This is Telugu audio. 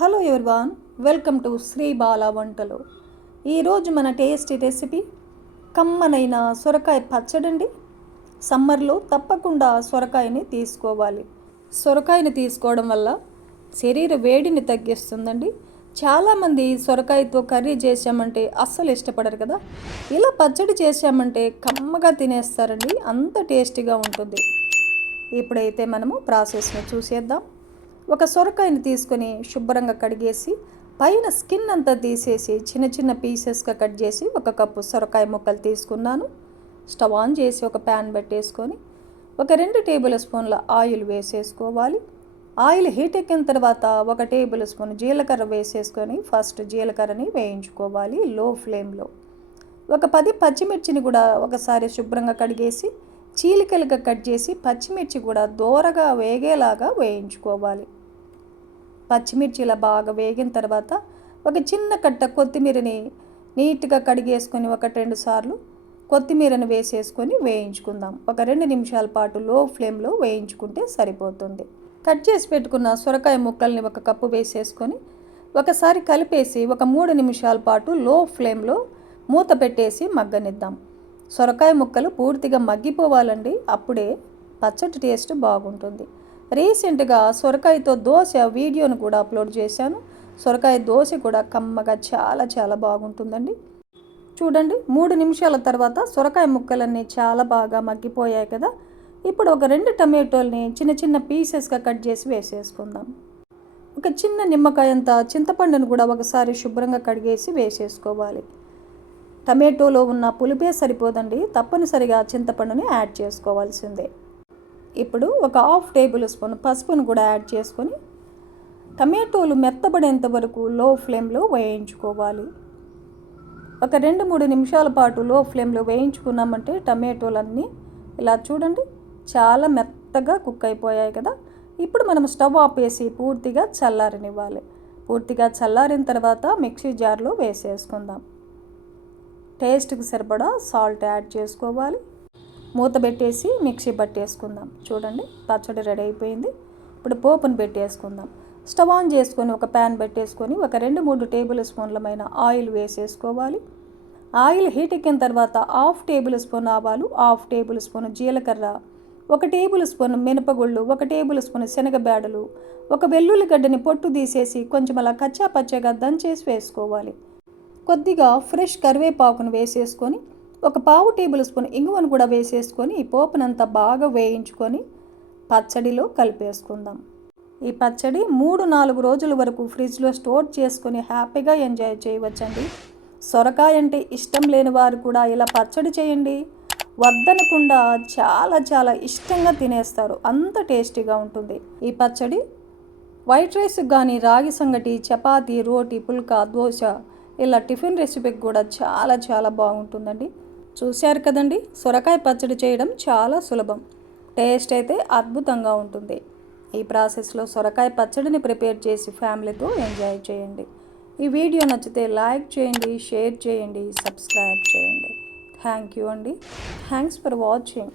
Hello everyone welcome to Sri Bala వంటలు ఈరోజు మన టేస్టీ రెసిపీ కమ్మనైన సొరకాయ పచ్చడండి. సమ్మర్లో తప్పకుండా సొరకాయని తీసుకోవాలి. సొరకాయని తీసుకోవడం వల్ల శరీర వేడిని తగ్గిస్తుందండి. చాలామంది సొరకాయతో కర్రీ చేసామంటే అస్సలు ఇష్టపడరు కదా. ఇలా పచ్చడి చేసామంటే కమ్మగా తినేస్తారండి అంత టేస్టీగా ఉంటుంది. ఇప్పుడైతే మనము ప్రాసెస్ని చూసేద్దాం. ఒక సొరకాయని తీసుకొని శుభ్రంగా కడిగేసి పైన స్కిన్ అంతా తీసేసి చిన్న చిన్న పీసెస్గా కట్ చేసి ఒక కప్పు సొరకాయ ముక్కలు తీసుకున్నాను. స్టవ్ ఆన్ చేసి ఒక ప్యాన్ పెట్టేసుకొని ఒక రెండు టేబుల్ స్పూన్ల ఆయిల్ వేసేసుకోవాలి. ఆయిల్ హీట్ ఎక్కిన తర్వాత ఒక టేబుల్ స్పూన్ జీలకర్ర వేసేసుకొని ఫస్ట్ జీలకర్రని వేయించుకోవాలి లో ఫ్లేమ్లో. ఒక పది పచ్చిమిర్చిని కూడా ఒకసారి శుభ్రంగా కడిగేసి చీలికలుగా కట్ చేసి పచ్చిమిర్చి కూడా దూరగా వేగేలాగా వేయించుకోవాలి. పచ్చిమిర్చి ఇలా బాగా వేగిన తర్వాత ఒక చిన్న కట్ట కొత్తిమీరని నీట్గా కడిగేసుకొని ఒక రెండు సార్లు కొత్తిమీరని వేసేసుకొని వేయించుకుందాం. ఒక రెండు నిమిషాల పాటు లో ఫ్లేమ్లో వేయించుకుంటే సరిపోతుంది. కట్ చేసి పెట్టుకున్న సొరకాయ ముక్కల్ని ఒక కప్పు వేసేసుకొని ఒకసారి కలిపేసి ఒక మూడు నిమిషాల పాటు లో ఫ్లేమ్లో మూత పెట్టేసి మగ్గనిద్దాం. సొరకాయ ముక్కలు పూర్తిగా మగ్గిపోవాలండి. అప్పుడే పచ్చటి టేస్ట్ బాగుంటుంది. రీసెంట్గా సొరకాయతో దోశ వీడియోను కూడా అప్లోడ్ చేశాను. సొరకాయ దోశ కూడా కమ్మగా చాలా చాలా బాగుంటుందండి. చూడండి మూడు నిమిషాల తర్వాత సొరకాయ ముక్కలన్నీ చాలా బాగా మగ్గిపోయాయి కదా. ఇప్పుడు ఒక రెండు టమాటోల్ని చిన్న చిన్న పీసెస్గా కట్ చేసి వేసేసుకుందాం. ఒక చిన్న నిమ్మకాయ అంత చింతపండును కూడా ఒకసారి శుభ్రంగా కడిగేసి వేసేసుకోవాలి. టమాటోలో ఉన్న పులిపే సరిపోదండి. తప్పనిసరిగా చింతపండుని యాడ్ చేసుకోవాల్సిందే. ఇప్పుడు ఒక హాఫ్ టేబుల్ స్పూన్ పసుపును కూడా యాడ్ చేసుకొని టమాటోలు మెత్తబడేంత వరకు లో ఫ్లేమ్లో వేయించుకోవాలి. ఒక రెండు మూడు నిమిషాల పాటు లో ఫ్లేమ్లో వేయించుకున్నామంటే టమాటోలన్నీ ఇలా చూడండి చాలా మెత్తగా కుక్ అయిపోయాయి కదా. ఇప్పుడు మనం స్టవ్ ఆపేసి పూర్తిగా చల్లారనివ్వాలి. పూర్తిగా చల్లారిన తర్వాత మిక్సీ జార్లో వేసేసుకుందాం. టేస్ట్కి సరిపడా సాల్ట్ యాడ్ చేసుకోవాలి. మూత పెట్టేసి మిక్సీ పట్టేసుకుందాం. చూడండి పచ్చడి రెడీ అయిపోయింది. ఇప్పుడు పోపును పెట్టేసుకుందాం. స్టవ్ ఆన్ చేసుకొని ఒక ప్యాన్ పెట్టేసుకొని ఒక రెండు మూడు టేబుల్ స్పూన్లమైన ఆయిల్ వేసేసుకోవాలి. ఆయిల్ హీట్ ఎక్కిన తర్వాత హాఫ్ టేబుల్ స్పూన్ ఆవాలు హాఫ్ టేబుల్ స్పూన్ జీలకర్ర ఒక టేబుల్ స్పూన్ మినపగుళ్ళు ఒక టేబుల్ స్పూన్ శనగబేడలు ఒక వెల్లుల్లి గడ్డని పొట్టు తీసేసి కొంచెం అలా కచ్చా పచ్చగా దంచేసి వేసుకోవాలి. కొద్దిగా ఫ్రెష్ కరివేపాకును వేసేసుకొని ఒక పావు టేబుల్ స్పూన్ ఇంగువను కూడా వేసేసుకొని ఈ పోపునంతా బాగా వేయించుకొని పచ్చడిలో కలిపేసుకుందాం. ఈ పచ్చడి మూడు నాలుగు రోజుల వరకు ఫ్రిడ్జ్లో స్టోర్ చేసుకొని హ్యాపీగా ఎంజాయ్ చేయవచ్చండి. సొరకాయ అంటే ఇష్టం లేని వారు కూడా ఇలా పచ్చడి చేయండి. వద్దనకుండా చాలా చాలా ఇష్టంగా తినేస్తారు. అంత టేస్టీగా ఉంటుంది. ఈ పచ్చడి వైట్ రైస్ కానీ రాగి సంగటి చపాతీ రోటీ పుల్కా దోశ ఇలా టిఫిన్ రెసిపీకి కూడా చాలా చాలా బాగుంటుందండి. చూశారు కదండి? సొరకాయ పచ్చడి చేయడం చాలా సులభం. టేస్ట్ అయితే అద్భుతంగా ఉంటుంది. ఈ ప్రాసెస్లో సొరకాయ పచ్చడిని ప్రిపేర్ చేసి ఫ్యామిలీతో ఎంజాయ్ చేయండి. ఈ వీడియో నచ్చితే లైక్ చేయండి షేర్ చేయండి సబ్స్క్రైబ్ చేయండి. థ్యాంక్ యూ అండి. Thanks for watching.